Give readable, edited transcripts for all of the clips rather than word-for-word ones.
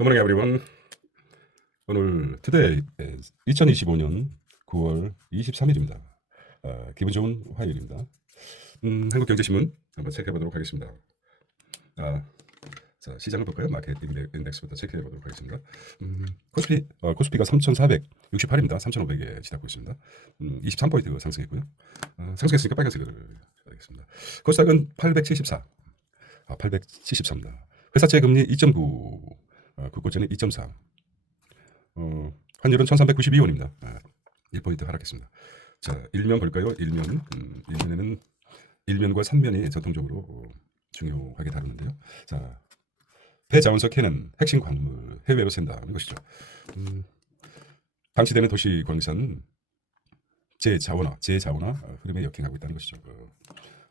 굿모닝 에브리원. 오늘 투데이 2025년 9월 23일입니다. 기분 좋은 화요일입니다. 한국경제신문 한번 체크해 보도록 하겠습니다. 자, 시장을 볼까요? 마켓 인덱스부터 체크해 보도록 하겠습니다. 코스피가 3,468입니다. 3,500에 지나고 있습니다. 23포인트 상승했고요. 상승했으니까 빨간색을 하겠습니다. 코스닥은 874, 873입니다. 회사채 금리 2.9, 국고채는 2.4. 환율은 1392원입니다. 1포인트 하락했습니다. 자, 일면 볼까요? 일면에는 일면과 삼면이 전통적으로 중요하게 다루는데요. 자, 폐자원서 캐는 핵심 광물 해외로 샌다는 것이죠. 방치되는 도시 광산 재자원화 흐름에 역행하고 있다는 것이죠.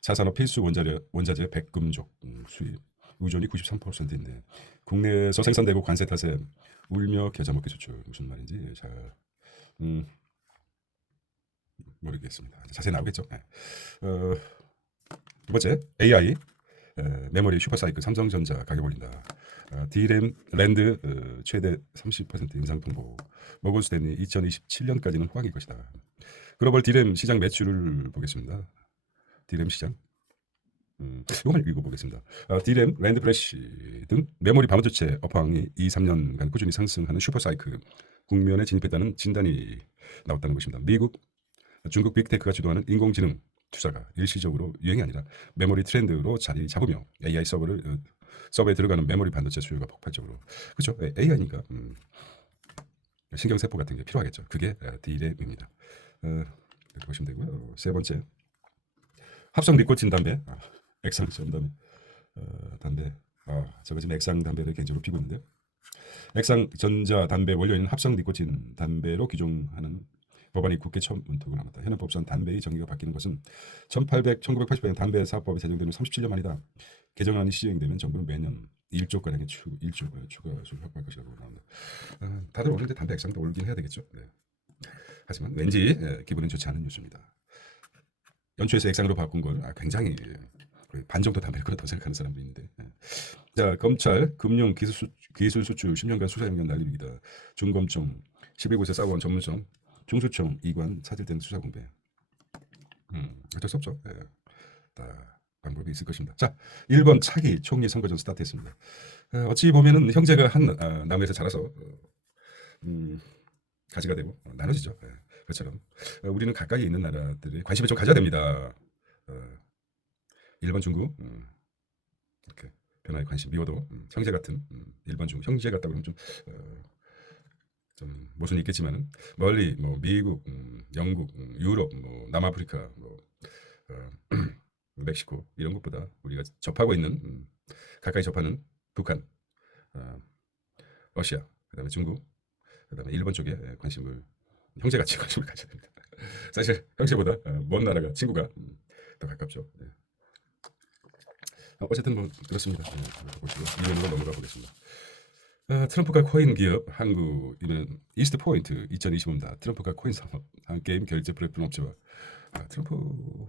자산업 필수 원자재 백금족 수입 의존이 93%인데 국내에서 생산되고 관세 탓에 울며 겨자 먹기 좋죠. 무슨 말인지 잘 모르겠습니다. 자세히 나오겠죠. 네. 두 번째 AI 메모리 슈퍼사이클 삼성전자 가격 올린다. D램 랜드 최대 30% 인상 통보. 모건 스탠리 2027년까지는 호황일 것이다. 글로벌 D램 시장 매출을 보겠습니다. D램 시장. 이것만 읽어보겠습니다. D램, 랜드 프레시 등 메모리 반도체 업황이 2-3년간 꾸준히 상승하는 슈퍼사이클 국면에 진입했다는 진단이 나왔다는 것입니다. 미국, 중국 빅테크가 주도하는 인공지능 투자가 일시적으로 유행이 아니라 메모리 트렌드로 자리 잡으며 AI 서버에 들어가는 메모리 반도체 수요가 폭발적으로. 그렇죠. AI니까 신경세포 같은 게 필요하겠죠. 그게 D램입니다. 이렇게 보시면 되고요. 세 번째, 합성 니코틴 담배. 액상 담배. 제가 지금 액상 담배를 개인적으로 피고 있는데요. 액상 전자 담배 원료인 합성 니코틴 담배로 규정하는 법안이 국회 처음 문턱을 남았다. 현행 법상 담배의 정의가 바뀌는 것은 1980년 담배 사업법이 제정된 후 37년 만이다. 개정안이 시행되면 정부는 매년 1조 가량의 추가 수를 확보할 것이라고 나옵니다. 다들 오는데 담배 액상도 올긴 해야 되겠죠. 네. 하지만 왠지 기분은 좋지 않은 뉴스입니다. 연초에서 액상으로 바꾼 걸 굉장히 반 정도 담배를 그렇다고 생각하는 사람도 있는데. 자, 검찰 금융 기술 수출 10년간 수사 연관 난립니다. 중검청 11곳의 싸워온 전문성 중수청 이관 차질된 수사 공배. 어쩔 수 없죠. 다 방법이 있을 것입니다. 자, 1번 차기 총리 선거전 스타트했습니다. 어찌 보면은 형제가 한 나무에서 자라서 가지가 되고 나눠지죠. 그것처럼 우리는 가까이 있는 나라들에 관심을 좀 가져야 됩니다. 일본 중국 이렇게 변화에 관심 미워도 형제 같은 일본 중국 형제 같다고 하면 좀 모순이 있겠지만은 멀리 뭐 미국, 영국, 유럽, 뭐 남아프리카, 뭐 멕시코 이런 것보다 우리가 접하고 있는 가까이 접하는 북한, 러시아, 그다음에 중국, 그다음에 일본 쪽에 형제같이 관심을 가져야 됩니다. 사실 형제보다 먼 나라가 친구가 더 가깝죠. 네. 어쨌든 뭐 그렇습니다. 보시고 이면으로 넘어가 보겠습니다. 트럼프가 코인 기업 한국이면 이스트포인트 2025입니다. 트럼프가 코인 산업 한 게임 결제 플랫폼 업체와 트럼프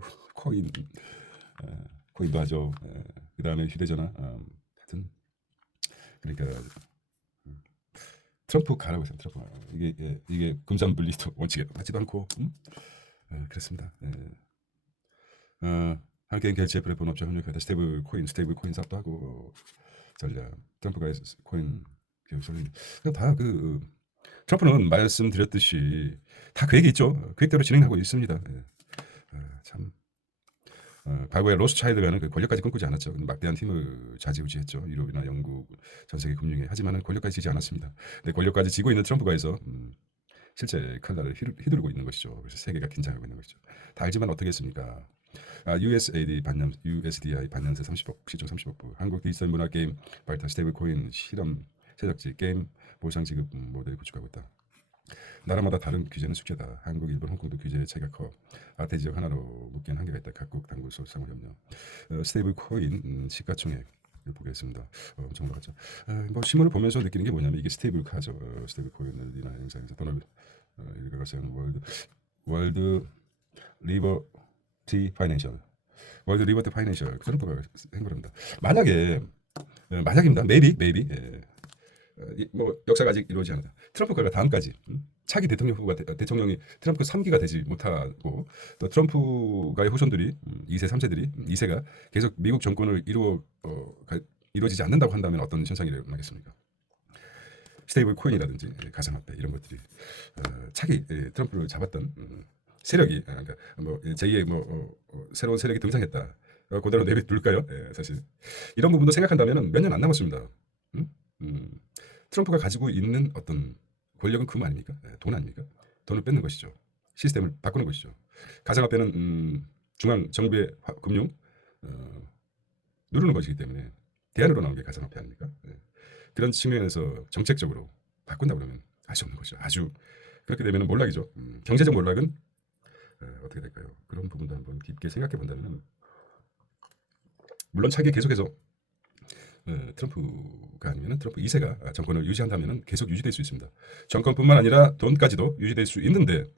코인도 하죠. 그 다음에 휴대전화 하여튼 그러니까 트럼프 가라고 했어요. 트럼프 이게 금산분리도 원칙에 맞지도 않고 그렇습니다. 한 게임 결제 플랫폼 업체 협력하다 스테이블 코인 사업도 하고 전략 트럼프가 코인 다그 트럼프는 말씀드렸듯이 다 계획이 있죠. 계획대로 진행하고 있습니다. 참 과거에 로스차일드가는 그 권력까지 꿈꾸지 않았죠. 막대한 힘을 좌지우지했죠. 유럽이나 영국 전 세계 금융에 하지만은 권력까지 지지 않았습니다. 근데 권력까지 지고 있는 트럼프가 해서 실제 칼날을 휘두르고 있는 것이죠. 그래서 세계가 긴장하고 있는 것이죠. 다 알지만 어떻겠습니까? USDI 반년세 30억 시총 30억 불 한국 디지털 문화 게임 발달 스테이블 코인 실험 제작지 게임 보상 지급 모델 구축하고 있다. 나라마다 다른 규제는 숙제다. 한국, 일본, 홍콩도 규제 차이가 커. 아태 지역 하나로 묶기엔 한계가 있다. 각국 당국 상호 협력. 스테이블 코인 시가총액을 보겠습니다. 엄청 올라갔죠. 뭐 신문을 보면서 느끼는 게 뭐냐면 이게 스테이블 카죠. 스테이블 코인이나 영상에서 돈을 일가가 사용 월드 리버티 파이낸셜. 월드 리버티 파이낸셜 트럼프가 한 거랍니다. 만약입니다. maybe 뭐 역사가 아직 이루어지지 않았다. 트럼프가 다음까지 차기 대통령 후보가 대통령이 트럼프 3기가 되지 못하고 또 트럼프가의 후손들이 2세, 3세들이 2세가 계속 미국 정권을 이루어지지 않는다고 한다면 어떤 현상이 일어나겠습니까? 스테이블 코인이라든지 가상화폐 이런 것들이 차기 트럼프를 잡았던 세력이 그러니까 뭐 제2의 새로운 세력이 등장했다. 그대로 내비둘까요? 사실 이런 부분도 생각한다면 몇 년 안 남았습니다. 트럼프가 가지고 있는 어떤 권력은 금 아닙니까? 돈 아닙니까? 돈을 뺏는 것이죠. 시스템을 바꾸는 것이죠. 가상화폐는 중앙 정부의 금융 누르는 것이기 때문에 대안으로 나온 게 가상화폐 아닙니까? 그런 측면에서 정책적으로 바꾼다 그러면 할 수 없는 것이죠. 아주 그렇게 되면 몰락이죠. 경제적 몰락은 어떻게 될까요? 그런 부분도 한번 깊게 생각해 본다면 물론 차기 계속해서 트럼프가 아니면 트럼프 2세가 정권을 유지한다면 계속 유지될 수 있습니다. 정권뿐만 아니라 돈까지도 유지될 수 있는데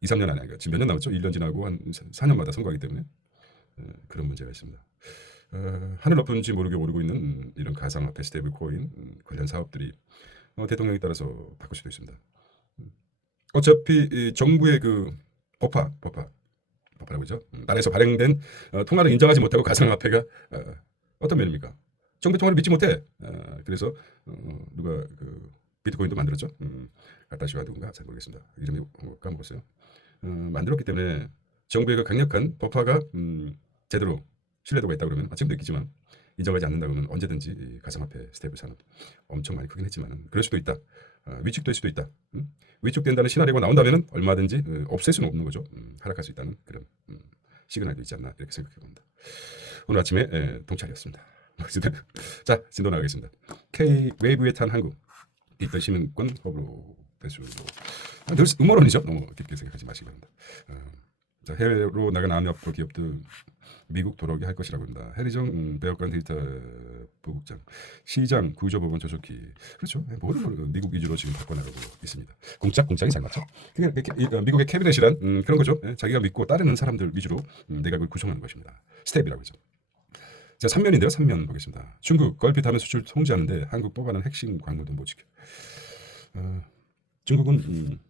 2, 3년 아니야. 지금 몇 년 남았죠? 1년 지나고 한 4년마다 선거하기 때문에 그런 문제가 있습니다. 하늘 높은지 모르게 오르고 있는 이런 가상화폐 스테이블 코인 관련 사업들이 대통령에 따라서 바꿀 수도 있습니다. 어차피 정부의 그 법화라고 하죠. 나라에서 발행된 통화를 인정하지 못하고 가상화폐가 어떤 면입니까? 정부 통화를 믿지 못해. 그래서 누가 그 비트코인도 만들었죠. 가타시와 누군가 잘 모르겠습니다. 이름이 까먹었어요. 만들었기 때문에 정부의 그 강력한 법화가 제대로 신뢰도가 있다 그러면 지금도 있겠지만 인정하지 않는다 그러면 언제든지 가상화폐 스테이블 산업 엄청 많이 크긴 했지만 그럴 수도 있다. 위축될 수도 있다. 위축된다는 시나리오가 나온다면 얼마든지 없앨 수는 없는 거죠. 하락할 수 있다는 그런 시그널도 있지 않나 이렇게 생각해 봅니다. 오늘 아침에 동찰이었습니다. 자, 진도 나가겠습니다. K 웨이브에 탄 한국 있던 시민권 허브로 배수로 늘 음모론이죠. 너무 깊게 생각하지 마시기 바랍니다. 자, 해외로 나간 암협 기업들 미국 돌아오게 할 것이라고 합니다. 해리정 백악관 데이터 부국장, 시장 구조법원 조속히 그렇죠. 모든 걸 미국 위주로 지금 바꿔나가고 있습니다. 공장이 잘 맞죠? 그게 미국의 캐비넷이란 그런 거죠. 자기가 믿고 따르는 사람들 위주로 내각을 구성하는 것입니다. 스텝이라고 하죠. 자, 3면인데요. 3면 보겠습니다. 중국 걸핏 하면 수출 통제하는데 한국 뽑아낸 핵심 광물도 못 지켜. 중국은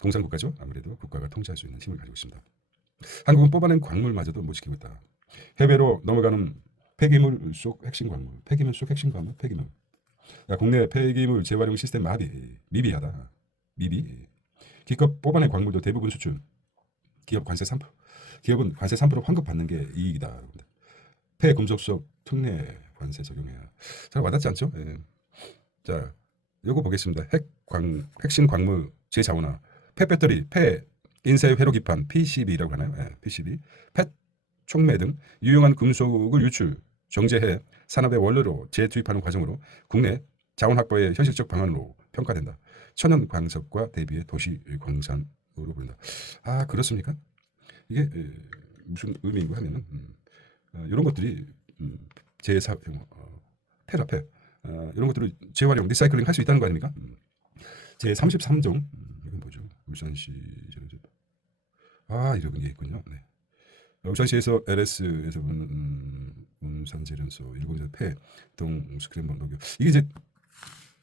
공산국가죠. 아무래도 국가가 통제할 수 있는 힘을 가지고 있습니다. 한국은 뽑아낸 광물마저도 못 지키고 있다. 해외로 넘어가는 폐기물 속 핵심 광물, 폐기물 속 핵심 광물, 폐기물. 국내 폐기물 재활용 시스템 미비하다. 미비. 기껏 뽑아낸 광물도 대부분 수출. 기업은 관세 3% 환급 받는 게 이익이다. 폐금속 속 특례 관세 적용해야. 잘 와닿지 않죠? 예. 자, 요거 보겠습니다. 핵심 광물 재자원화, 폐배터리, 인쇄 회로 기판 PCB라고 하나요? 네, PCB, 펫, 촉매 등 유용한 금속을 유출, 정제해 산업의 원료로 재투입하는 과정으로 국내 자원 확보의 현실적 방안으로 평가된다. 천연 광석과 대비의 도시 광산으로 부른다. 아, 그렇습니까? 이게 무슨 의미인가 하면은 이런 것들이 폐라폐 이런 것들을 재활용, 리사이클링 할 수 있다는 거 아닙니까? 제 33종 이건 뭐죠? 울산시 이런 게 있군요. 네. 울산시에서 LS에서 보는 운산재련소 1공에서 폐동 스크램블 녹유 이게 이제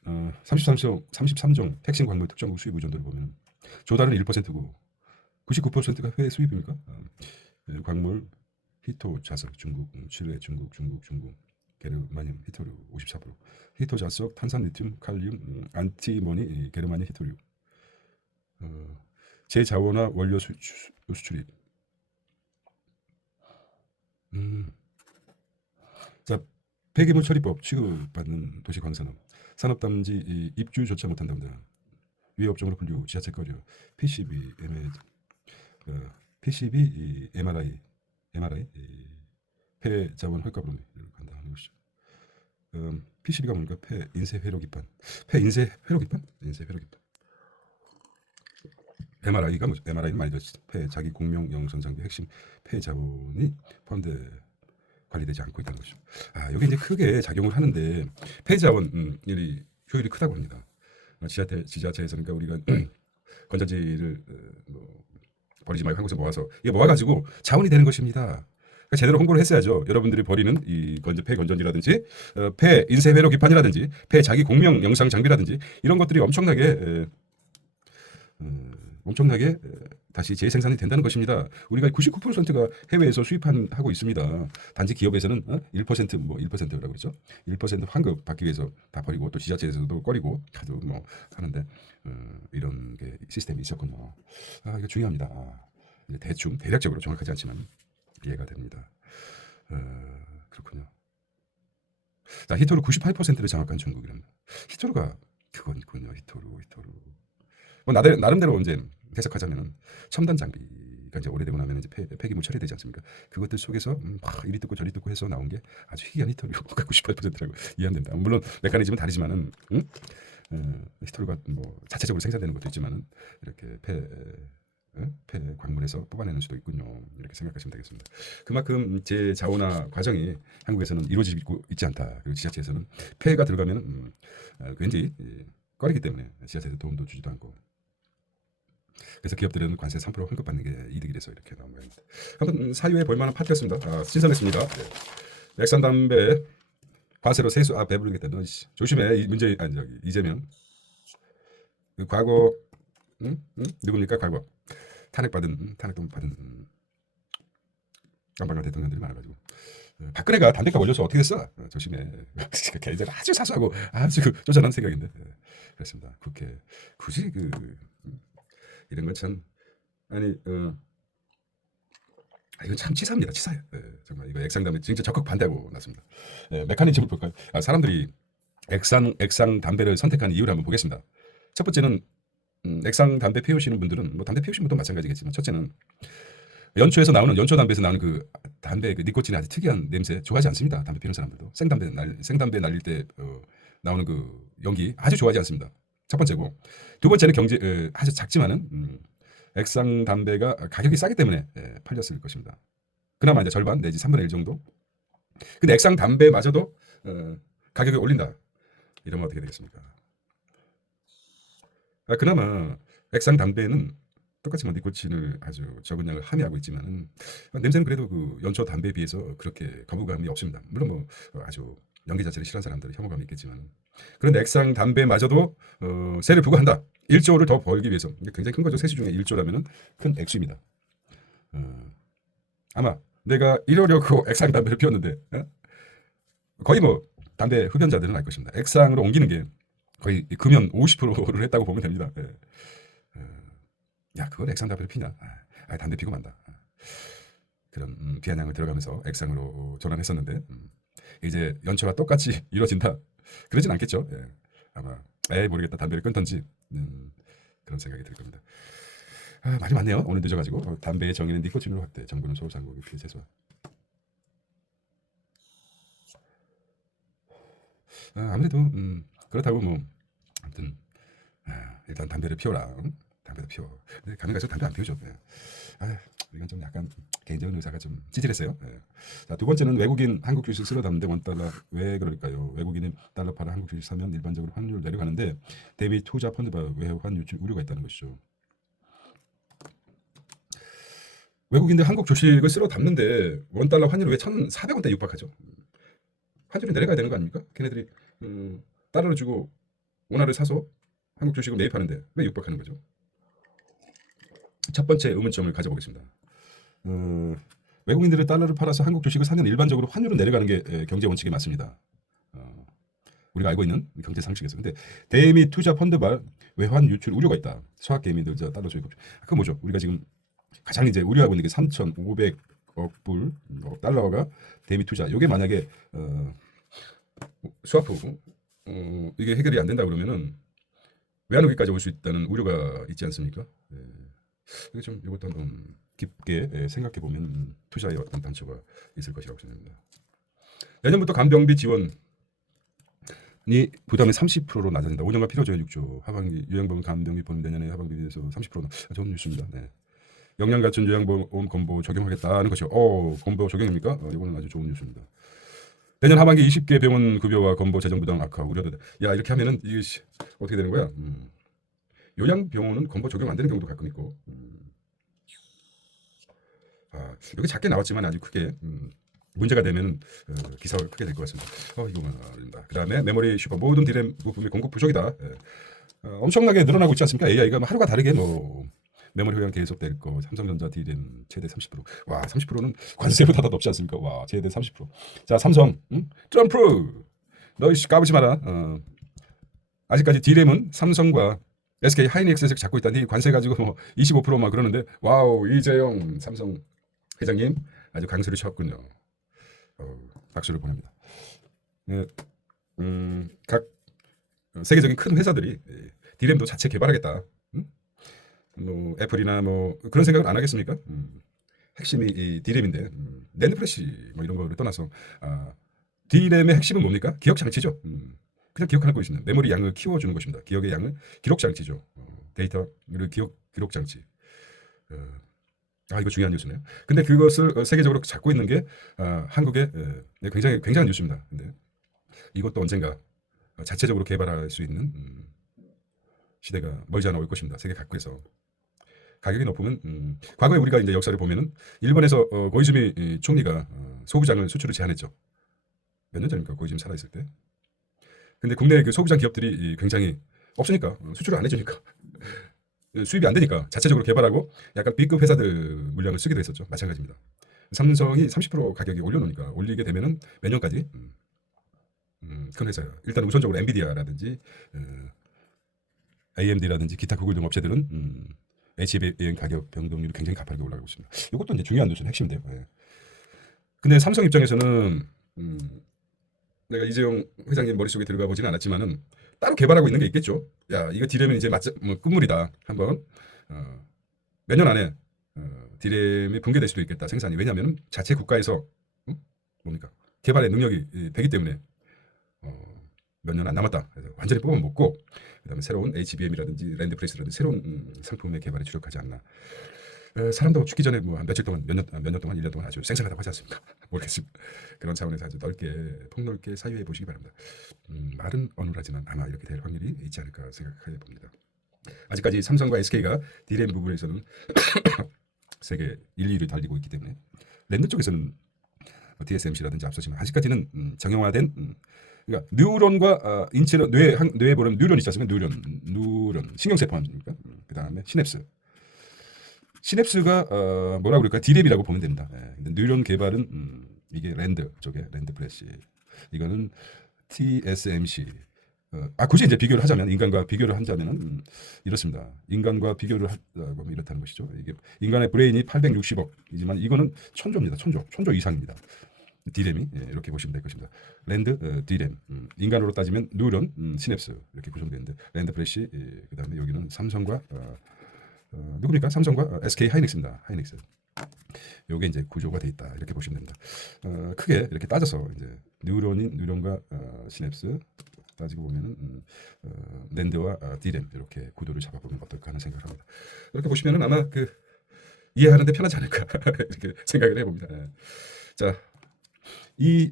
33종 핵심 광물 특정국 수입 의존도를 보면 조달은 1%고 99%가 해외 수입입니까? 광물 히토 자석 중국, 칠레 중국, 게르마늄 히토류 54%, 히토 자석, 탄산 리튬, 칼륨, 안티모니, 게르마늄 히토류. 재자원화 원료 수출입. 자, 폐기물 처리법 취급받는 도시광산업 산업단지 입주조차 못한답니다. 위에 업종으로 분류 지하철 거리 PCB, PCB, MRI 폐자원 헐값으로 간다 하는 것이죠. PCB가 뭔가 인쇄 회로 기판, 인쇄 회로 기판. MRI가 뭐죠? MRI는 많이 들었지. 자기 공명 영선 장비 핵심 폐자원이 포함돼 관리되지 않고 있다는 것이죠. 여기 이제 크게 작용을 하는데 폐자원 효율이 크다고 합니다. 지자체에서 그러니까 우리가 건전지를 버리지 말고 한 곳에 모아서 이게 모아가지고 자원이 되는 것입니다. 그러니까 제대로 홍보를 했어야죠. 여러분들이 벌이는 이 폐 건전지라든지 폐 인쇄 회로 기판이라든지 폐 자기 공명 영상 장비라든지 이런 것들이 엄청나게 다시 재생산이 된다는 것입니다. 우리가 99%가 해외에서 수입하고 있습니다. 단지 기업에서는 1%뭐 1%라고 그러죠. 1% 환급 받기 위해서 다 버리고 또 지자체에서도 꺼리고 하도 뭐 하는데 이런 게 시스템이 있었군요. 이거 중요합니다. 대충 대략적으로 정확하지 않지만 이해가 됩니다. 그렇군요. 자, 히토루 98%를 장악한 중국이랍니다. 히토루가 그건 있군요. 히토루. 뭐 나름대로 이제 해석하자면은 첨단 장비가 이제 오래되고 나면 이제 폐기물 처리되지 않습니까? 그것들 속에서 막 이리 뜯고 저리 뜯고 해서 나온 게 아주 희귀한 히토루가 98%라고 이해합니다. 물론 메커니즘은 다르지만은 히토루가 뭐 자체적으로 생산되는 것도 있지만은 이렇게 폐 광물에서 뽑아내는 수도 있군요. 이렇게 생각하시면 되겠습니다. 그만큼 제 자원화 과정이 한국에서는 이루어지고 있지 않다. 그리고 지자체에서는 폐가 들어가면 왠지 꺼리기 때문에 지자체에서 도움도 주지도 않고. 그래서 기업들은 관세 3% 환급받는 게 이득이 돼서 이렇게 나온 겁니다. 한번 사유에 볼만한 파트였습니다. 신선했습니다. 네. 액상 담배 과세로 세수 배부르겠다. 너 조심해. 이재명. 그 과거 누굽니까? 과거 탄핵도 받은 깜방한 대통령들이 많아가지고 박근혜가 담배값 올려서 어떻게 됐어? 조심해. 개인적으로 아주 사소하고 아주 쪼잔한 생각인데 그렇습니다. 국회 굳이 이런 건 참 이건 참 치사합니다. 치사해요. 정말 이거 액상담배 진짜 적극 반대하고 났습니다. 메커니즘을 볼까요? 사람들이 액상 담배를 선택하는 이유를 한번 보겠습니다. 첫 번째는 액상 담배 피우시는 분들은 뭐 담배 피우시는 분도 마찬가지겠지만 첫째는 연초 담배에서 나오는 그 담배 그 니코틴의 아주 특이한 냄새 좋아하지 않습니다. 담배 피우는 사람들도 생담배 날릴 때 나오는 그 연기 아주 좋아하지 않습니다. 첫 번째고 두 번째는 아주 작지만은 액상 담배가 가격이 싸기 때문에 팔렸을 것입니다. 그나마 이제 절반 내지 3분의 1 정도. 근데 액상 담배마저도 가격을 올린다. 이러면 어떻게 되겠습니까? 그나마 액상 담배는 똑같이 뭐 니코틴을 아주 적은 양을 함유하고 있지만은 냄새는 그래도 그 연초 담배에 비해서 그렇게 거부감이 없습니다. 물론 뭐 아주 연기 자체를 싫어하는 사람들은 혐오감이 있겠지만 그런데 액상 담배마저도 세를 부과한다. 1조를 더 벌기 위해서 굉장히 큰 거죠. 세수 중에 1조라면은 큰 액수입니다. 아마 내가 이러려고 액상 담배를 피웠는데 거의 뭐 담배 흡연자들은 알 것입니다. 액상으로 옮기는 게 거의 금연 50%를 했다고 보면 됩니다. 야, 그걸 액상 담배를 피냐? 담배 피고 만다. 그런 비아냥을 들어가면서 액상으로 전환했었는데 이제 연초와 똑같이 이루어진다. 그러진 않겠죠. 아마 모르겠다. 담배를 끊던지 그런 생각이 들 겁니다. 말이 많네요. 오늘 늦어가지고 담배의 정의는 니코틴으로 확대. 정부는 소상공인 피해 최소화. 아무래도 그렇다고 뭐 아무튼 일단 담배를 피워라. 담배도 피워. 근데 가면 갈수록 담배 안 피우죠. 이건 좀 약간 개인적인 의사가 좀 찌질했어요. 자, 두 번째는 외국인 한국 주식 쓸어 담는데 원달러 왜 그럴까요? 외국인이 달러 팔아 한국 주식 사면 일반적으로 환율 내려가는데 대비 투자 펀드바 외환 유출 우려가 있다는 것이죠. 외국인들 한국 주식을 쓸어 담는데 원달러 환율이 왜 1,400원대 육박하죠? 환율이 내려가야 되는 거 아닙니까? 걔네들이 달러를 주고 원화를 사서 한국 주식을 매입하는데 왜 육박하는 거죠? 첫 번째 의문점을 가져보겠습니다. 외국인들은 달러를 팔아서 한국 주식을 사면 일반적으로 환율은 내려가는 게 경제 원칙에 맞습니다. 우리가 알고 있는 경제 상식에서. 근데 대미 투자 펀드발 외환 유출 우려가 있다. 소액 개미들 달러 수익. 그건 뭐죠? 우리가 지금 가장 이제 우려하고 있는 게 3,500억 불 달러가 대미 투자. 이게 만약에 스와프 이게 해결이 안 된다 그러면은 외환위기까지 올 수 있다는 우려가 있지 않습니까? 이게 좀 이것도 한번 깊게 생각해 보면 투자의 어떤 단초가 있을 것이라고 생각합니다. 내년부터 간병비 지원이 부담이 30%로 낮아진다. 5년간 필요죠. 6조. 하반기 요양보험 간병비 보험 내년에 하반기에서 30%. 좋은 뉴스입니다. 네. 영양 갖춘 요양보험 건보 적용하겠다는 것이요. 건보 적용입니까? 이거는 아주 좋은 뉴스입니다. 내년 하반기 20개 병원 급여와 건보 재정 부담 악화 우려되다. 야, 이렇게 하면은 이게 어떻게 되는 거야? 요양병원은 건보 적용 안 되는 경우도 가끔 있고. 여기 작게 나왔지만 아주 크게 문제가 되면 기사가 크게 될 것 같습니다. 이거만 알린다. 그다음에 메모리 슈퍼 모든 디램 부품의 공급 부족이다. 엄청나게 늘어나고 있지 않습니까? AI가 하루가 다르게 뭐 메모리 효용 계속될 거. 삼성전자 디램 최대 30%. 와, 30%는 관세로 닫아 높지 않습니까? 와, 최대 30%. 자, 삼성, 트럼프, 너희 까부지 마라. 아직까지 디램은 삼성과 SK 하이닉스에서 잡고 있다니 관세 가지고 뭐 25%막 그러는데 와우, 이재용 삼성 회장님 아주 강수를 쳤군요. 박수를 보냅니다. 네, 각 세계적인 큰 회사들이 디램도 자체 개발하겠다. 뭐 애플이나 뭐 그런 생각을 안 하겠습니까? 핵심이 이 디램인데 낸드 플래시 뭐 이런 거를 떠나서 디램의 핵심은 뭡니까? 기억 장치죠. 그냥 기억하는 것이는 메모리 양을 키워주는 것입니다. 기억의 양을 기록 장치죠. 데이터를 기록 장치. 이거 중요한 뉴스네요. 근데 그것을 세계적으로 잡고 있는 게 한국의 굉장히 굉장한 뉴스입니다. 근데 이것도 언젠가 자체적으로 개발할 수 있는 시대가 멀지 않아 올 것입니다. 세계 각국에서 가격이 높으면 과거에 우리가 이제 역사를 보면은 일본에서 고이즈미 총리가 소부장을 수출을 제한했죠. 몇 년 전입니까? 고이즈미 살아 있을 때. 근데 국내 그 소부장 기업들이 굉장히 없으니까 수출을 안 해주니까 수입이 안 되니까 자체적으로 개발하고 약간 B급 회사들 물량을 쓰기도 했었죠. 마찬가지입니다. 삼성이 30% 가격이 올려놓으니까 올리게 되면은 몇 년까지 큰 회사요. 일단 우선적으로 엔비디아라든지 AMD라든지 기타 구글 등 업체들은 HBM 가격 변동률이 굉장히 가파르게 올라가고 있습니다. 이것도 이제 중요한 뉴스는 핵심인데요. 근데 삼성 입장에서는 내가 이재용 회장님 머릿속에 들어가 보지는 않았지만은 따로 개발하고 있는 게 있겠죠. 야, 이거 디램은 이제 뭐 끝물이다. 한번 몇 년 안에 디램이 붕괴될 수도 있겠다. 생산이. 왜냐하면 자체 국가에서 뭡니까? 개발의 능력이 되기 때문에 몇 년 안 남았다. 그래서 완전히 뽑아 먹고 그다음에 새로운 HBM이라든지 랜드 프레스라든지 새로운 상품의 개발에 주력하지 않나. 사람도 죽기 전에 뭐 한 며칠 동안 몇 년 동안 1년 동안 아주 생생하다고 하지 않습니까? 모르겠습니다. 그런 차원에서 아주 넓게 폭넓게 사유해 보시기 바랍니다. 말은 어눌하지만 아마 이렇게 될 확률이 있지 않을까 생각해 봅니다. 아직까지 삼성과 SK가 디램 부분에서는 세계 1, 2위를 달리고 있기 때문에 랜드 쪽에서는 TSMC라든지 앞서지만 아직까지는 정형화된 그러니까 뉴런과 인체로 뇌에 보면 뉴런 있지 않습니까? 뉴런 신경세포 아닙니까? 그 다음에 시냅스가 뭐라 그럴까? 디램이라고 보면 됩니다. 근데 뉴런 개발은 이게 랜드 쪽에 랜드 플래시 이거는 TSMC. 굳이 이제 비교를 하자면 인간과 비교를 하자면은 이렇습니다. 인간과 비교를 하면 이렇다는 것이죠. 이게 인간의 브레인이 860억이지만 이거는 천조입니다. 천조 이상입니다. 디램이 이렇게 보시면 될 것입니다. 랜드, 디램, 인간으로 따지면 뉴런, 시냅스 이렇게 구성되는데 랜드 플래시, 그다음에 여기는 삼성과 누굽니까? 삼성과 SK 하이닉스입니다. 하이닉스. 요게 이제 구조가 돼 있다 이렇게 보시면 됩니다. 크게 이렇게 따져서 이제 뉴런과 시냅스 따지고 보면은 랜드와 디램 이렇게 구도를 잡아보면 어떨까 하는 생각을 합니다. 이렇게 보시면은 아마 그 이해하는데 편하지 않을까 이렇게 생각을 해봅니다. 자, 이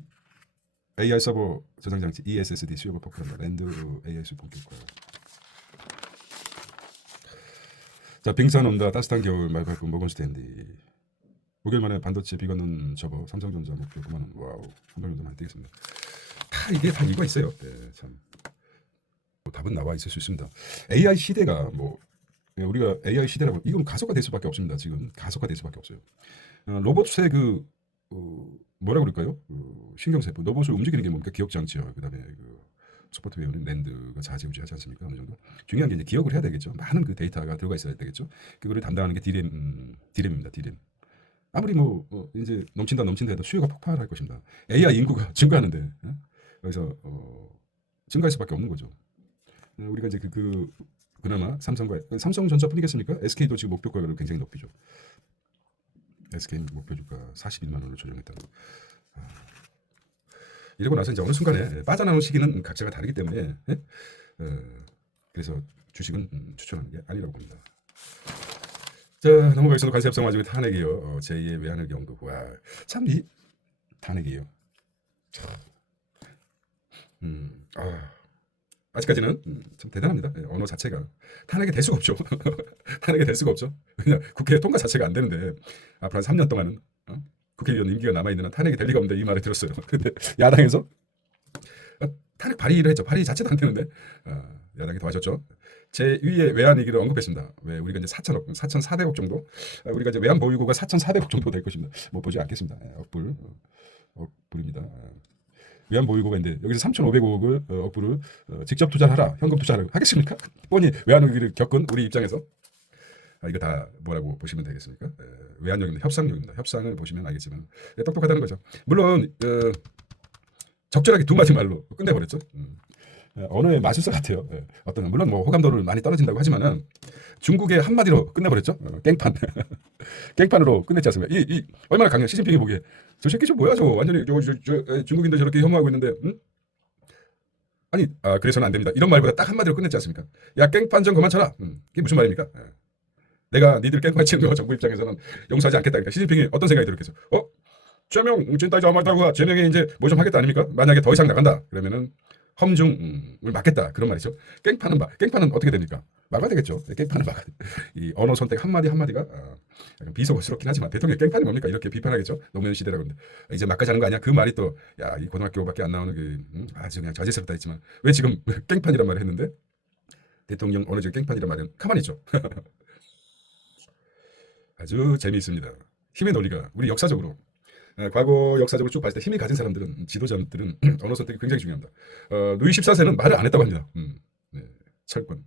AI 서버 저장 장치 ESSD 수요가 폭발한다. 랜드 AI 수 본격화. 자, 빙산 온다. 따뜻한 겨울 말발굽 모건 스탠디. 5개월 만에 반도체 비건은 접어. 삼성전자 목표 9만 원. 와우. 삼성전자 많이 뛰겠습니다. 이게 다 이유가 있어요. 참. 답은 나와 있을 수 있습니다. AI 시대가 우리가 AI 시대라고 이건 가속화될 수밖에 없습니다. 지금 가속화될 수밖에 없어요. 로봇의 뭐라 그럴까요? 신경세포 로봇을 움직이는 게 뭡니까? 기억 장치요. 그다음에 소프트웨어는 랜드가 좌지우지하지 않습니까? 어느 정도 중요한 게 이제 기억을 해야 되겠죠. 많은 그 데이터가 들어가 있어야 되겠죠. 그거를 담당하는 게 디램입니다. 디램. 아무리 이제 넘친다 해도 수요가 폭발할 것입니다. AI 인구가 증가하는데 여기서 증가할 수밖에 없는 거죠. 우리가 이제 그나마 삼성전자뿐이겠습니까? SK도 지금 목표가를 굉장히 높이죠. SK 목표 주가 41만 원을 조정했다는 거. 이러고 나서 이제 어느 순간에 빠져나오는 시기는 각자가 다르기 때문에 그래서 주식은 추천하는 게 아니라고 봅니다. 자, 넘어가겠습니다. 관세 협상 와중에 탄핵이요. 제2의 외환을 경고. 와, 참 이 탄핵이요. 아직까지는 참 대단합니다. 예, 언어 자체가 탄핵이 될 수가 없죠. 탄핵이 될 수가 없죠. 그냥 국회 통과 자체가 안 되는데 앞으로 한 3년 동안은 국회의원 임기가 남아 있는 한 탄핵이 될 리가 없는데 이 말을 들었어요. 근데 야당에서 탄핵 발의를 했죠. 발의 자체도 안 되는데 야당이 도와줬죠. 제 위에 외환위기를 언급했습니다. 왜 우리가 이제 4천억, 4,400억 정도 우리가 이제 외환 보유고가 4,400억 정도 될 것입니다. 뭐 보지 않겠습니다. 억불입니다. 외환 보유고가인데 여기서 3,500억을 억불을 직접 투자하라, 현금 투자를 하겠습니까? 뻔히 외환 위기를 겪은 우리 입장에서 이거 다 뭐라고 보시면 되겠습니까? 외환용입니다. 협상용입니다. 협상을 보시면 알겠지만 똑똑하다는 거죠. 물론 적절하게 두 마디 말로 끝내버렸죠. 언어의 마술사 같아요. 어떤 물론 뭐 호감도를 많이 떨어진다고 하지만은 중국의 한마디로 끝내버렸죠. 깽판, 깽판으로 끝냈지 않습니까? 이 얼마나 강력. 시진핑이 보기에 저 새끼 좀 뭐야 저 완전히 중국인들 저렇게 혐오하고 있는데 아니 그래서는 안 됩니다. 이런 말보다 딱 한마디로 끝냈지 않습니까? 야 깽판 좀 그만 쳐라. 이게 무슨 말입니까? 내가 니들 깽판 치는 거 정부 입장에서는 용서하지 않겠다. 그러니까 시진핑이 어떤 생각이 들었겠어? 제명 진짜 이제 아마다고 제명에 이제 뭐 좀 하겠다 아닙니까? 만약에 더 이상 나간다 그러면은 험중을 막겠다 그런 말이죠. 깽판은 어떻게 됩니까? 막아야 되겠죠. 깽판을 막아. 이 언어 선택 한마디 한마디가 약간 비속어스럽긴 하지만 대통령 깽판이 뭡니까? 이렇게 비판하겠죠. 노무현 시대라고 하는데 이제 막까지 하는 거 아니야? 그 말이 또 야 이 고등학교밖에 안 나오는 그 아주 그냥 저질스럽다 했지만 왜 지금 깽판이란 말을 했는데 대통령 어느 지금 깽판이란 말은 가만히 있죠. 아주 재미있습니다. 힘의 논리가 우리 역사적으로 과거 역사적으로 쭉 봤을 때 힘이 가진 사람들은 지도자들은 언어 선택이 굉장히 중요합니다. 루이 14세는 말을 안 했다고 합니다. 네, 철권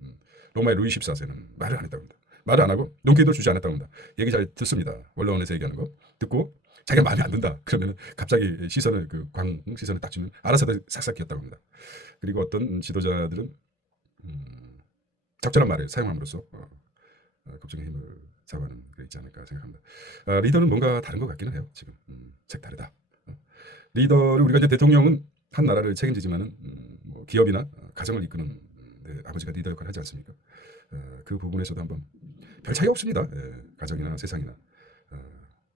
로마의 루이 14세는 말을 안 했다고 합니다. 말을 안 하고 눈길도 주지 않았다고 합니다. 얘기 잘 듣습니다. 원로원에서 얘기하는 거 듣고 자기가 마음에 안 든다. 그러면 갑자기 시선을 시선을 딱 주면 알아서 싹싹 기었다고 합니다. 그리고 어떤 지도자들은 적절한 말을 사용함으로써 국정의 힘을 잡아는 게 있지 않을까 생각합니다. 리더는 뭔가 다른 것 같기는 해요. 지금 색다르다. 리더를 우리가 이제 대통령은 한 나라를 책임지지만은 뭐 기업이나 가정을 이끄는 아버지가 리더 역할을 하지 않습니까? 그 부분에서도 한번 별 차이 없습니다. 가정이나 세상이나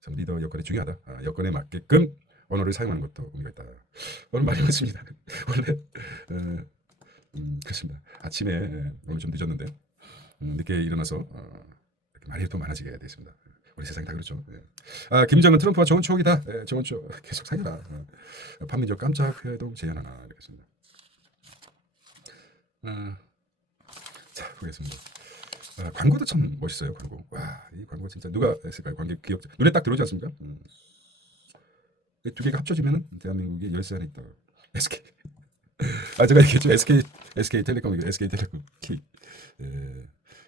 참 리더 역할이 중요하다. 여건에 맞게끔 언어를 사용하는 것도 의미가 있다. 오늘 많이 했습니다. 원래 그렇습니다. 아침에 오늘 좀 늦었는데 늦게 일어나서 말이 또 많아지게 됐습니다. 우리 세상이 다 그렇죠. 김정은 트럼프와 좋은 추억이다. 좋은 추억 계속 사귀라. 판민족 깜짝 회동 제안하나 이렇습니다. 자 보겠습니다. 광고도 참 멋있어요. 광고. 와, 이 광고 진짜 누가 했을까요? 관객 기억 눈에 딱 들어오지 않습니까? 두 개가 합쳐지면은 대한민국이 열쇠 안에 있다. SK. 제가 얘기했죠. SK텔레콤, SK텔레콤 키.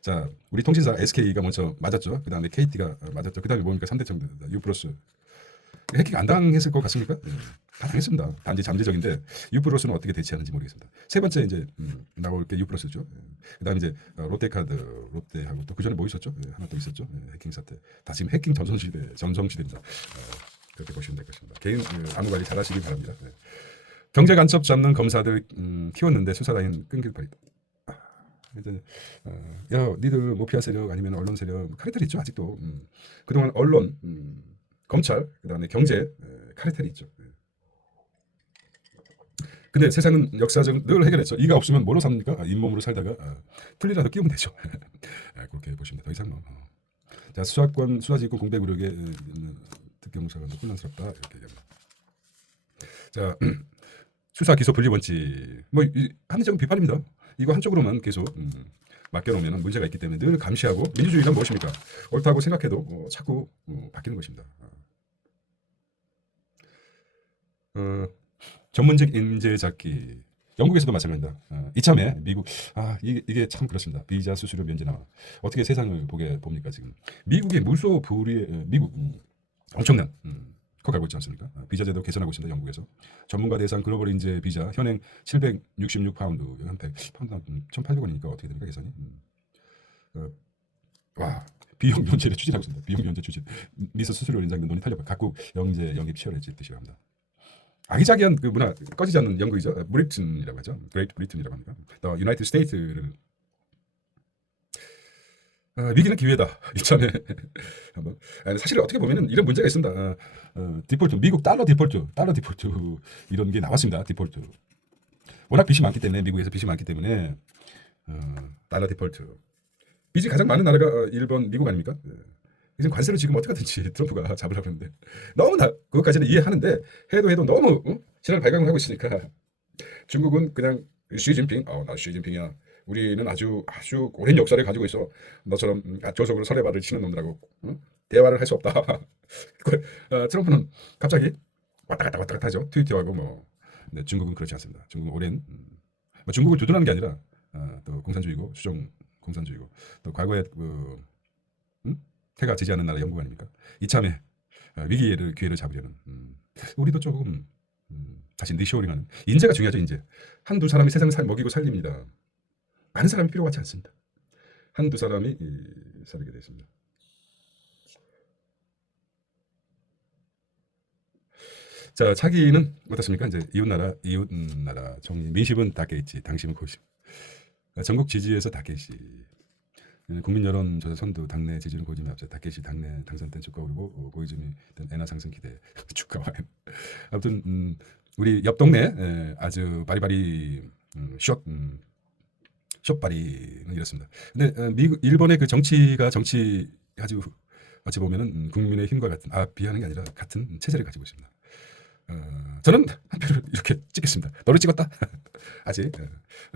자, 우리 통신사 SK가 먼저 맞았죠. 그 다음에 KT가 맞았죠. 그 다음에 뭡니까? 3대 정도 U+. 해킹 안 당했을 것 같습니까? 다 당했습니다. 단지 잠재적인데 U+는 어떻게 대처하는지 모르겠습니다. 세 번째 이제 나올 게 U+죠. 그 다음에 이제 롯데카드, 롯데하고 또 그 전에 뭐 있었죠? 하나 또 있었죠. 해킹 사태. 다 지금 해킹 전성시대입니다. 그렇게 보시면 될 것입니다. 개인 안무 관리 잘하시기 바랍니다. 경제 간첩 잡는 검사들 키웠는데 수사라인 끊길 뻔했다. 이제 야 니들 모피아 세력 아니면 언론 세력 카르텔 있죠 아직도. 그동안 언론, 검찰, 그다음에 경제 카르텔이 있죠. 근데 세상은 역사적 늘 해결했죠. 이가 없으면 뭐로 삽니까? 잇몸으로 살다가 풀리라도 끼우면 되죠. 그렇게 보시면 더 이상 자 수사권 수사지휘권 공백 우력의 특경무사관도 혼란스럽다 이렇게 얘기합니다. 자 수사 기소 분리 원칙 뭐 합리적인 비판입니다. 이거 한쪽으로만 계속 맡겨놓으면 문제가 있기 때문에 늘 감시하고 민주주의가 무엇입니까? 옳다고 생각해도 자꾸 바뀌는 것입니다. 전문직 인재 찾기 영국에서도 마찬가지입니다. 이참에 미국 이게 참 그렇습니다. 비자 수수료 면제 나와 어떻게 세상을 봅니까 지금 미국의 무소불위의 미국 엄청난 거 가고 있지 않습니까? 비자 제도 개선하고 있습니다. 영국에서 전문가 대상 글로벌 인재 비자 현행 766파운드 한 100파운드 1,800원이니까 어떻게 됩니까 계산이? 와 비용 면제를 추진하고 있습니다. 비용 면제 추진 미서 수수료 인상등 논의 탄력 각국 영재 영입 치열해질 듯이라 합니다. 아기자기한 그 문화 꺼지지 않는 영국이죠. 브리튼이라고 하죠. 그레이트 브리튼이라고 합니다. 더 유나이티드 스테이트를 위기는 기회다. 이참에 한번 사실 어떻게 보면은 이런 문제가 있습니다. 디폴트 미국 달러 디폴트 이런 게 나왔습니다. 디폴트 워낙 빚이 많기 때문에 미국에서 빚이 많기 때문에 달러 디폴트 빚이 가장 많은 나라가 일본, 미국 아닙니까? 지금 관세로 지금 어떻게든지 트럼프가 잡으려고 하는데 너무 나 그것까지는 이해하는데 해도 너무 신뢰를 발광을 하고 있으니까 중국은 그냥 시진핑, 나 시진핑이야. 우리는 아주 오랜 역사를 가지고 있어. 너처럼 조속으로 설레발을 치는 놈들하고 대화를 할 수 없다. 트럼프는 갑자기 왔다 갔다 하죠. 트위터하고 뭐. 근데 중국은 그렇지 않습니다. 중국은 오랜 뭐 중국을 두둔하는 게 아니라 또 공산주의고 수정 공산주의고 또 과거에 태가 지지 않는 나라 영국 아닙니까? 이참에 위기를 기회를 잡으려는 우리도 조금 다시 리쇼링하는 인재가 중요하죠. 인재 한두 사람이 세상을 먹이고 살립니다. 많은 사람이 필요하지 않습니다. 한두 사람이 살게 되어 있습니다. 자, 차기는 어떻습니까? 이제 이웃나라 총리 민심은 닿겠지, 당심은 고심. 전국 지지에서 닿겠지. 국민 여론 조사 선두 당내 지지는 고짐에 앞서 닿겠지 당내 당선 땐 주가 오르고 고이즘이 된 엔화 상승 기대 주가와 아무튼 우리 옆 동네 아주 바리바리 숏바리는 이렇습니다. 근데 일본의 그 정치가 아주 어찌 보면은 국민의 힘과 같은 비하는 게 아니라 같은 체제를 가지고 있습니다. 저는 한 표를 이렇게 찍겠습니다. 너를 찍었다. 아직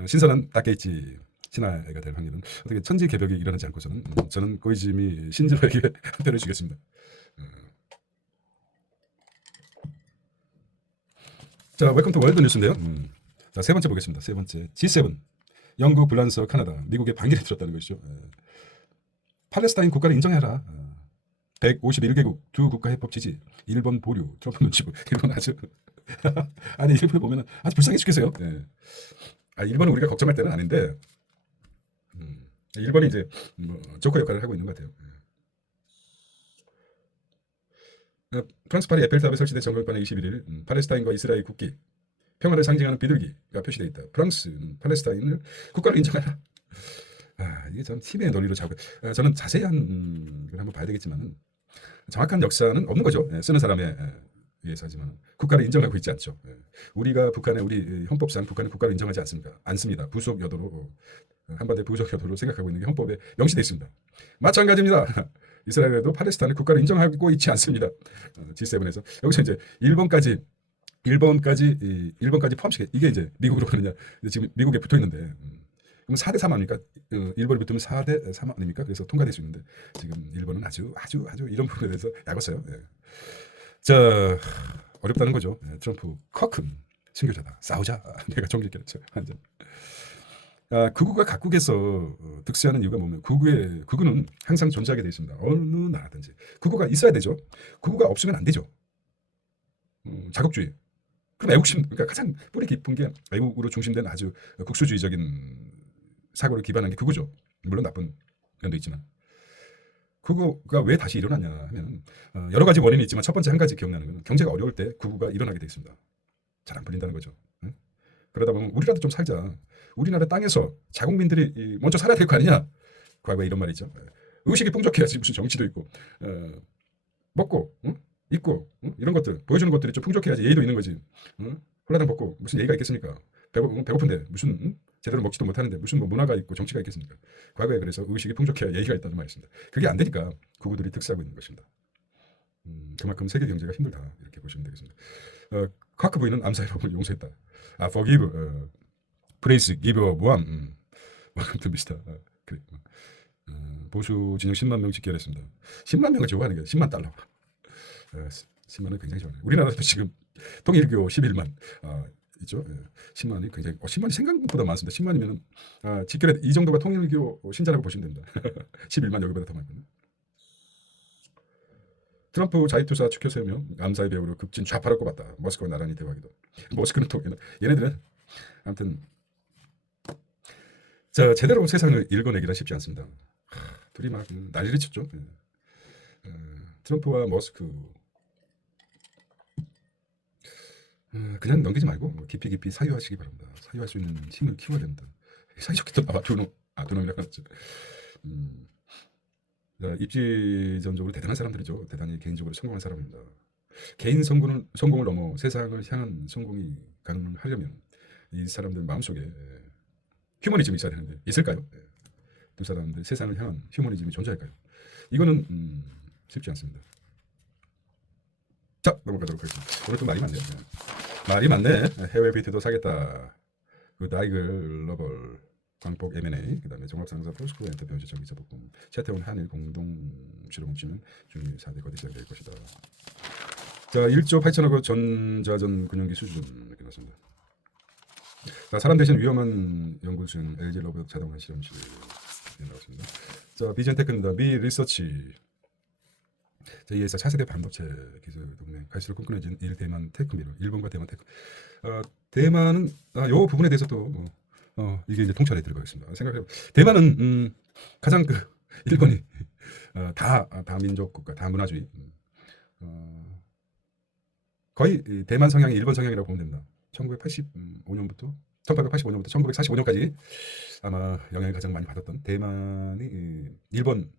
신선한 다케이치 신하가 될 확률은 어떻게 천지개벽이 일어나지 않고서는 저는 고이즈미 신즈로에게 한 표를 주겠습니다. 자, 웰컴 투 월드 뉴스인데요. 자, 세 번째 보겠습니다. 세 번째 G7 영국, 프랑스, 캐나다, 미국의 반기를 들었다는 것이죠. 팔레스타인 국가를 인정해라. 151개국 두 국가 해법 지지. 일본 보류. 트럼프 눈치 보고. 일본 아주 아니 일본을 보면 아주 불쌍해 죽겠어요. 일본은 우리가 걱정할 때는 아닌데 일본이 이제 뭐 조커 역할을 하고 있는 것 같아요. 프랑스 파리 에펠탑에 설치된 정ገል판에 21일 팔레스타인과 이스라엘 국기 평화를 상징하는 비둘기가 표시되어 있다. 프랑스는 팔레스타인을 국가로 인정하라. 이게 참 팀의 논리로 자고 저는 자세한 걸 한번 봐야 되겠지만 정확한 역사는 없는 거죠. 쓰는 사람에 의해서 하지만 국가를 인정하고 있지 않죠. 우리가 우리 헌법상 북한은 국가를 인정하지 않습니다. 부속 여도로 한반도의 부속 여도로 생각하고 있는 게 헌법에 명시되어 있습니다. 마찬가지입니다. 이스라엘에도 팔레스타인을 국가를 인정하고 있지 않습니다. G7에서 여기서 이제 일본까지 포함시켜 이게 이제 미국으로 가느냐 지금 미국에 붙어 있는데 그럼 4대 3 아닙니까? 일본이 붙으면 4대 3 아닙니까? 그래서 통과될 수 있는데 지금 일본은 아주 이런 부분에 대해서 약었어요. 자, 어렵다는 거죠. 트럼프 커큰 순교자다. 싸우자. 내가 종길겠죠. 완전. 극우가 각국에서 득세하는 이유가 뭐냐면 극우는 항상 존재하게 되어 있습니다. 어느 나라든지 극우가 있어야 되죠. 극우가 없으면 안 되죠. 자국주의. 그럼 애국심, 그러니까 가장 뿌리 깊은 게 애국으로 중심된 아주 국수주의적인 사고를 기반한 게 극우죠. 물론 나쁜 면도 있지만. 극우가 왜 다시 일어나냐 하면 여러 가지 원인이 있지만 첫 번째 한 가지 기억나는 건 경제가 어려울 때 극우가 일어나게 돼 있습니다. 잘 안 풀린다는 거죠. 그러다 보면 우리라도 좀 살자. 우리나라 땅에서 자국민들이 먼저 살아야 될 거 아니냐. 과거에 이런 말이 있죠. 의식이 풍족해야지 무슨 정치도 있고 먹고 입고 이런 것들 보여주는 것들이 좀 풍족해야지 예의도 있는 거지. 홀라당 벗고 무슨 예의가 있겠습니까? 배고픈데 무슨 제대로 먹지도 못하는데 무슨 뭐 문화가 있고 정치가 있겠습니까? 과거에 그래서 의식이 풍족해야 예의가 있다는 말이 있습니다. 그게 안 되니까 극우들이 득세하고 있는 것입니다. 그만큼 세계 경제가 힘들다 이렇게 보시면 되겠습니다. 쿼크 부인은 암살 범을 용서했다. forgive, praise, give, 모함. welcome 미스터. 그래. 보수 진영 10만 명 집결했습니다. 10만 명을 좋아하는 게 10만 달러. 10만은 굉장히 좋아요. 우리나라도 지금 통일교 11만 있죠. 10만이 굉장히 10만이 생각보다 많습니다. 10만이면 집결에 이 정도가 통일교 신자라고 보시면 됩니다. 11만 여기보다 더 많거든요. 트럼프 자위투사 추켜 세우며 암사의 배후로 급진 좌파를 꼽았다. 머스크와 나란히 대화기도. 머스크는 또 얘네들은 아무튼 자 제대로 세상을 읽어내기란 쉽지 않습니다. 둘이 막 난리를 쳤죠. 트럼프와 머스크 그냥 넘기지 말고 깊이 사유하시기 바랍니다. 사유할 수 있는 힘을 키워야 됩니다. 사유좋게 또 두 놈이라고 하죠. 입지전적으로 대단한 사람들이죠. 대단히 개인적으로 성공한 사람입니다. 개인 성공을 넘어 세상을 향한 성공이 가능하려면 이 사람들 마음속에 휴머니즘이 있어야 되는데 있을까요? 두 사람들 세상을 향한 휴머니즘이 존재할까요? 이거는 쉽지 않습니다. 자, 넘어가도록 하겠습니다. 오늘 좀 말이 많네요. 말이 많네. 해외 비트도 사겠다. 그 나이글 러벌 광폭 M&A 그다음에 종합상사 포스코 엔터프라이즈 전기차복공 채태원 한일 공동 실험 뭉치는 중일 4대 거대 시장될 것이다. 자, 1조 8천억 원 전자전 군용기 수준 이렇게 나왔습니다. 자, 사람 대신 위험한 연구소는 LG 로봇 자동화 실험실 이렇게 나왔습니다. 자, 비젠테크입니다. 미 리서치 제2회사 차세대 반도체 기술 동맹 갈수록 끈끈해진 대만 테크미로 일본과 대만 테크. 대만은 요 부분에 대해서 또 이게 이제 통찰에 들어가겠습니다. 생각해 대만은 가장 그 일본이 다민족 국가 다문화주의 거의 대만 성향이 일본 성향이라고 보면 됩니다. 1985년부터 1945년까지 아마 영향을 가장 많이 받았던 대만이 일본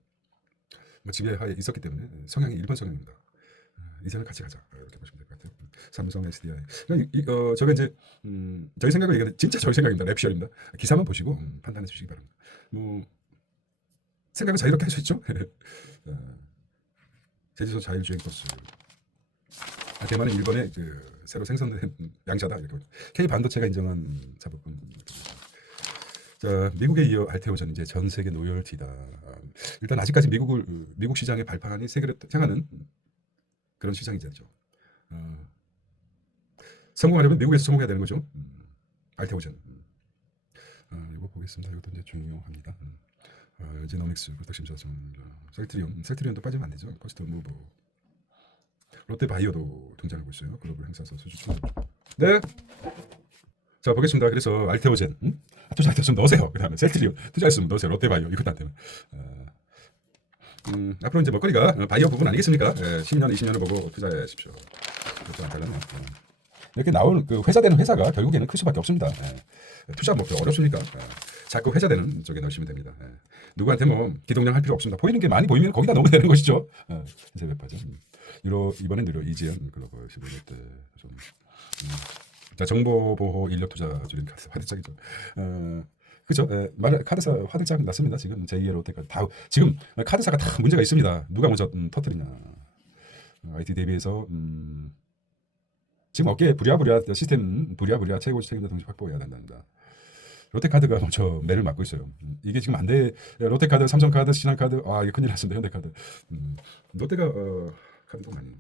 지배하에 있었기 때문에 성향이 일본 성향입니다. 이제는 같이 가자 이렇게 보시면 될 것 같아요. 삼성 SDI. 저게 이제 저희 생각을 얘기하는 진짜 저희 생각입니다. 랩시얼입니다. 기사만 보시고 판단해 주시기 바랍니다. 뭐 생각을 자유롭게 할 수 있죠. 제주도 자율주행 버스. 대만은 일본의 그 새로 생성된 양자다 이렇게. K 반도체가 인정한 자부품. 자, 미국에 이어 알테오전 이제 전 세계 노열티다. 일단 아직까지 미국 시장의 발판이 세계를 향하는 그런 시장이죠. 성공하려면 미국에서 성공해야 되는 거죠. 알테오전. 이거 보겠습니다. 이것도 이제 중요합니다. 제노믹스, 골탁심사성, 셀트리온도 빠지면 안 되죠. 퍼스트 무브. 롯데바이오도 등장하고 있어요. 글로벌 행사서 수주. 네. 자, 보겠습니다. 그래서 알테오젠 투자할 때 좀 넣으세요. 그다음에 셀트리온 투자했으면 넣으세요. 롯데바이오 이것도 안 되면. 앞으로 이제 먹거리가 바이오 부분 아니겠습니까? 10년, 20년을 보고 투자하십시오. 그것도 안 달라요. 이렇게 나오는 그 회사되는 회사가 결국에는 클 수밖에 없습니다. 투자 뭐 어렵습니까? 자꾸 회사되는 쪽에 넣으시면 됩니다. 누구한테 뭐 기동량 할 필요 없습니다. 보이는 게 많이 보이면 거기다 넣으면 되는 것이죠. 이제 웹파죠. 유로 이번엔 유로 이지연 글로벌 15년 때 좀. 자, 정보보호 인력 투자 줄인 카드 화들짝이죠. 그죠? 카드사 화들짝 났습니다. 지금 제2의 롯데까지 다 지금 카드사가 다 문제가 있습니다. 누가 먼저 터뜨리냐. IT 대비해서 지금 어깨에 부랴부랴 시스템 부랴부랴 최고 책임자 동시 확보해야 된답니다. 롯데카드가 먼저 매를 맞고 있어요. 이게 지금 안 돼. 롯데카드, 삼성카드, 신한카드, 이게 큰일 났습니다. 현대카드. 롯데가 카드도 많이.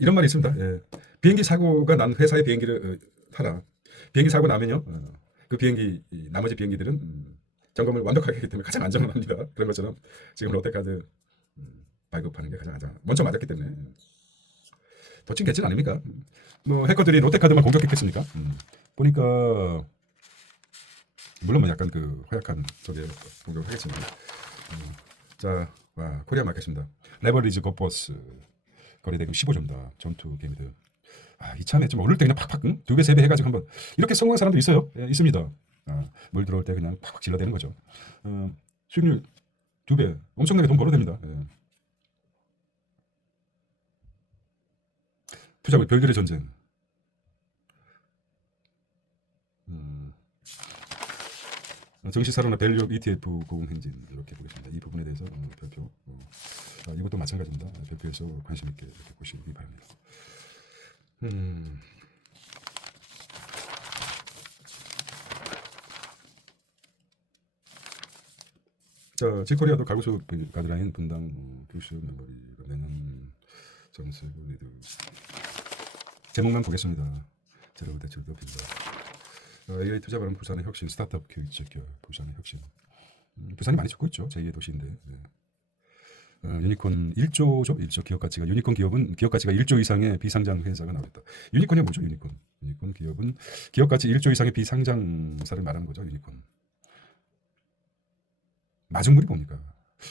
이런 말이 있습니다. 비행기 사고가 난 회사의 비행기를 타라. 비행기 사고 나면요, 그 비행기 나머지 비행기들은 점검을 완벽하게 하기 때문에 가장 안전합니다. 그런 것처럼 지금 롯데카드 발급하는 게 가장 안전. 먼저 맞았기 때문에 더 찐개찐 아닙니까? 뭐 해커들이 롯데카드만 공격했겠습니까? 보니까 물론 뭐 약간 그 허약한 쪽에 공격을 하겠지만 자, 코리아 마켓입니다. 레버리지 고버스 거래대금 15점다. 전투 게임들. 이참에 좀 오를 때 그냥 팍팍 2배, 3배 해가지고 한번 이렇게 성공한 사람도 있어요. 있습니다. 물 들어올 때 그냥 팍팍 질러대는 거죠. 수익률 2배 엄청나게 돈 벌어도 됩니다. 투자물 별들의 전쟁. 정시사로나 밸류 ETF 고공행진 이렇게 보겠습니다. 이 부분에 대해서 별표 이것도 마찬가지입니다. 별표에서 관심 있게 이렇게 보시기 바랍니다. 자, 지코리아도 가구수 가드라인 분당 큐슈 메모리가 내년 정세 리드 제목만 보겠습니다. 제로 대출 높입니다. AI 투자 발언 부산의 혁신 스타트업 교육 직결 부산의 혁신. 부산이 많이 죽고 있죠. 제2의 도시인데. 유니콘 1조죠. 1조 기업 가치가 유니콘 기업은 기업 가치가 1조 이상의 비상장 회사가 나왔다. 유니콘이 뭐죠? 유니콘 기업은 기업 가치 1조 이상의 비상장사를 말하는 거죠. 유니콘. 마중물이 뭡니까?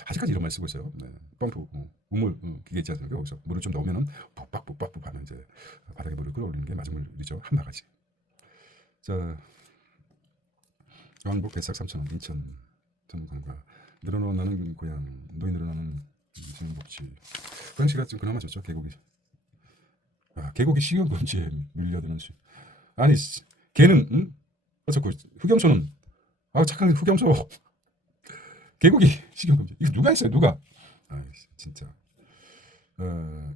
아직까지 이런 말 쓰고 있어요. 펌프, 우물 기계 있지 않습니까? 거기서 물을 좀 넣으면은 뻑뻑뻑뻑 하면 이제 바닥에 물을 끌어올리는 게 마중물이죠. 한 바가지. 자, 왕복 배삭 3,000원, 인천 전문상가 늘어나는 고향, 노인 늘어나는 지능복지. 고양시가 좀 그나마 좋죠. 계곡이. 계곡이 식용 금지에 밀려드는 수. 아니 걔는 어쩌고 흑염소는 착한 흑염소 계곡이 식용 금지. 이거 누가 했어요? 누가? 진짜.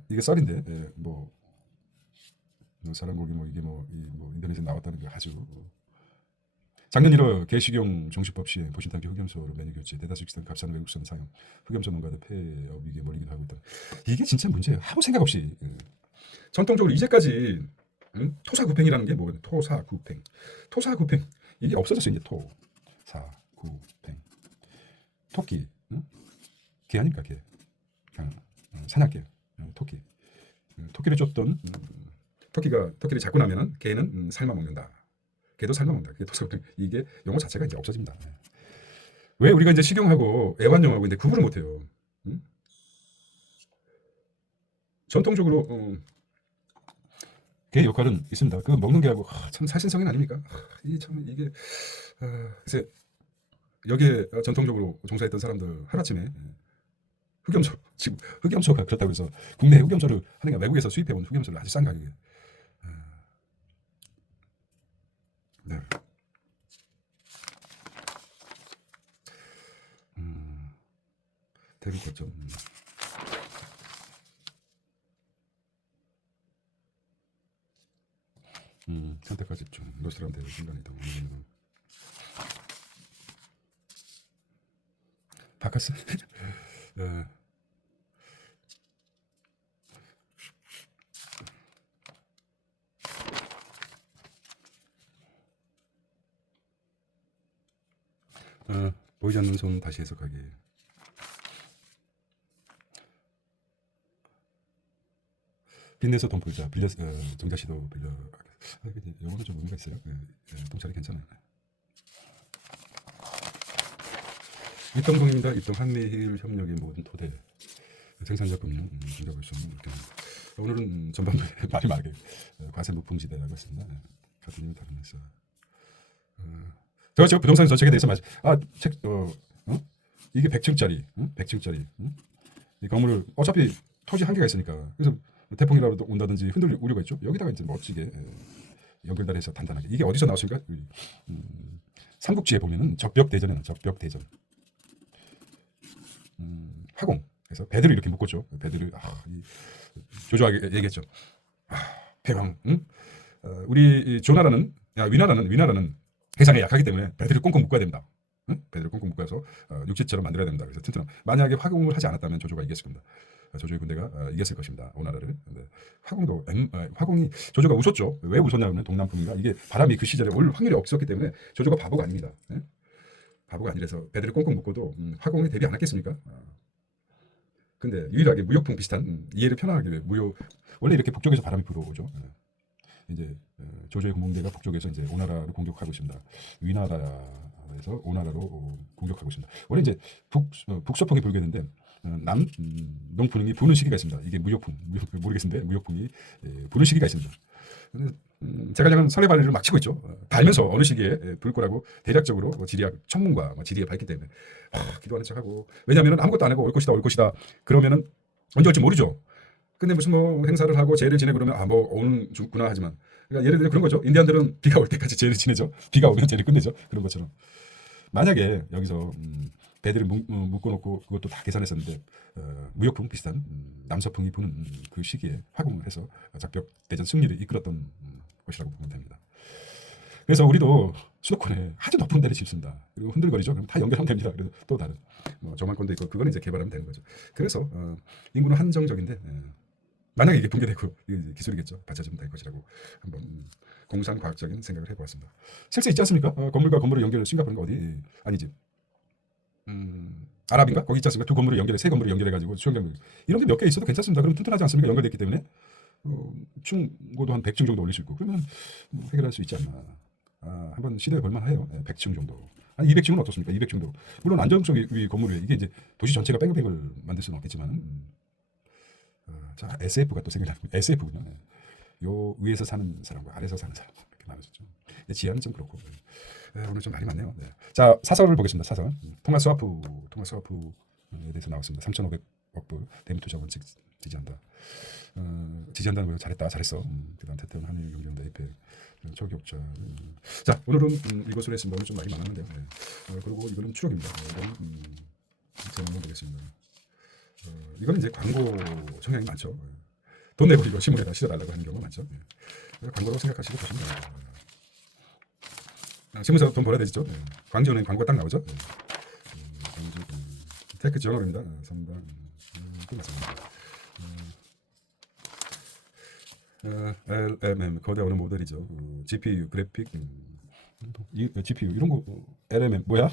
이게 썰인데 뭐 사람 고기 뭐 이게 뭐 인터넷에 나왔다는 게 아주 작년 1월 개식용 정식법 시행 보신탕지 흑염소로 메뉴 교체 대다수 익산 값싼 외국산 사용 흑염소 농가들 폐업 위기에 몰리기도 하고 있다. 이게 진짜 문제예요. 아무 생각 없이 전통적으로 이제까지 토사구팽이라는 게 뭐거든. 토사구팽 이게 없어졌어요. 이제 토사구팽 토끼 개 아닙니까 개 사냥개 토끼 토끼를 쫓던 토끼를 잡고 나면은 개는 삶아 먹는다. 개도 삶아 먹는다. 이게 용어 자체가 이제 없어집니다. 왜 우리가 이제 식용하고 애완용하고 이제 구분을 못해요. 전통적으로 개 역할은 있습니다. 그 먹는 게하고 참 사신성인 아닙니까? 이게 글쎄 여기에 전통적으로 종사했던 사람들 하루아침에 흑염소 지금 흑염소가 그렇다고 해서 국내 흑염소를 하는 게 외국에서 수입해온 흑염소를 아주 싼 가격에 네. 대륙 거점. 선택과 집중. 노스트람데 순간이동. 바카스. 보이지 않는 손 다시 해석하기. 빚내서 돈 벌자. 정자씨도 빌려. 영어는 좀 의미가 있어요. 동차리 괜찮아요. 입동동입니다. 입동 한미일 협력의 모든 토대. 생산자 금융 중자볼 수 있는 오늘은 전반부에 말이 많게 과세 무풍지대라고 했습니다. 같은 의미 다루면서 제가 부동산 정책에 대해서 이게 100층짜리 100층짜리 이 건물을 어차피 토지 한계가 있으니까 그래서 태풍이라도 온다든지 흔들릴 우려가 있죠. 여기다가 이제 멋지게 연결단해서 단단하게 이게 어디서 나왔습니까? 삼국지에 보면은 적벽대전이나 적벽대전 화공 그래서 배들을 이렇게 묶었죠. 배들을 조조하게 얘기했죠. 패왕 우리 조나라는 위나라는 해상에 약하기 때문에 배들을 꽁꽁 묶어야 됩니다. 배들을 꽁꽁 묶어서 육지처럼 만들어야 됩니다. 그래서 튼튼함. 만약에 화공을 하지 않았다면 조조가 이겼을 겁니다. 조조의 군대가 이겼을 것입니다. 오나라를. 근데 화공이 조조가 웃었죠. 왜 웃었냐면 동남풍인가 이게 바람이 그 시절에 올 확률이 없었기 때문에 조조가 바보가 아닙니다. 바보가 아니라서 배들을 꽁꽁 묶어도 화공에 대비 안 했겠습니까? 근데 유일하게 무역풍 비슷한 이해를 편하게 원래 이렇게 북쪽에서 바람이 불어오죠. 이제 조조의 군공대가 북쪽에서 이제 오나라를 공격하고 있습니다. 위나라에서 오나라로 공격하고 있습니다. 원래 이제 북서풍이 불게 되는데 남동풍이 부는 시기가 있습니다. 이게 무역풍 모르겠는데 무역풍이 부는 시기가 있습니다. 제갈량은 설레발을 막 치고 있죠. 달면서 어느 시기에 불 거라고 대략적으로 지리학 청문과 지리에 밝기 때문에 기도하는 척하고 왜냐하면 아무것도 안 하고 올 것이다 그러면은 언제 올지 모르죠. 근데 무슨 뭐 행사를 하고 제를 지내고 그러면 뭐 오는구나 하지만 그러니까 예를 들어 그런 거죠. 인디안들은 비가 올 때까지 제를 지내죠. 비가 오면 제를 끝내죠. 그런 것처럼 만약에 여기서 배들을 묶어놓고 그것도 다 계산했었는데 무역풍 비슷한 남서풍이 부는 그 시기에 화공을 해서 작벽대전 승리를 이끌었던 것이라고 보면 됩니다. 그래서 우리도 수도권에 아주 높은 데를 짓습니다. 그리고 흔들거리죠. 그럼 다 연결하면 됩니다. 그래서 또 다른 조망권도 있고 그거는 이제 개발하면 되는 거죠. 그래서 인구는 한정적인데 만약에 이게 붕괴되고 이게 기술이겠죠. 받쳐주면 될 것이라고 한번 공상과학적인 생각을 해보았습니다. 실제 있지 않습니까? 건물과 건물을 연결 싱가포르인가 어디 아니지. 아랍인가? 거기 있지 않습니까? 두 건물을 연결해 세 건물을 연결해가지고 수영장 이런 게 몇 개 있어도 괜찮습니다. 그럼 튼튼하지 않습니까? 연결됐기 때문에 층고도 한 100층 정도 올릴 수 있고 그러면 해결할 수 있지 않나. 한번 시도해 볼 만해요. 100층 정도. 한 200층은 어떻습니까? 200층도 물론 안정적인 건물이에요. 이게 이제 도시 전체가 뺑글뺑글 만들 수는 없겠지만 자 SF가 또 생각나는 SF군요. 요 위에서 사는 사람과 아래에서 사는 사람 이렇게 나눠졌죠. 지하는 좀 그렇고 오늘 좀 말이 많네요. 네. 자 사설을 보겠습니다. 사설 통화 스와프에 대해서 나왔습니다. 3,500억 불 대미투자 원칙 지지한다. 지지한다는 거 잘했다, 잘했어. 그다음 태태원 한일 경제연대 에이펙 초격자. 자, 오늘은 이것으로 했습니다. 오늘 좀 말이 많았는데요. 네. 그리고 이거는 추록입니다. 이거는 제가 한번 보겠습니다. 이거는 이제 광고 성향이 많죠. 돈 내고 이거 신문에다 실어달라고 하는 경우가 많죠. 광고로 생각하시고 보시면 됩니다. 신문사 돈 벌어야 되죠. 광주는 광고가 딱 나오죠. 광주 테크 지원업입니다. 3번 끝났습니다. LMM 거대 어느 모델이죠. GPU 그래픽 GPU 이런 거 LMM 뭐야?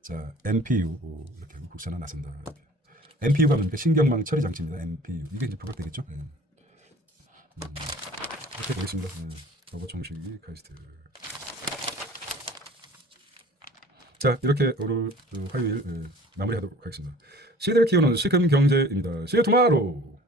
자 NPU 이렇게 국산화 나선다. NPU가 뭡니까? 신경망 처리 장치입니다. NPU 이게 이제 부각되겠죠. 이렇게 보겠습니다. 로봇 정식이 카이스트. 자 이렇게 오늘 화요일 마무리하도록 하겠습니다. 시대를 키우는 시금 경제입니다. See you tomorrow.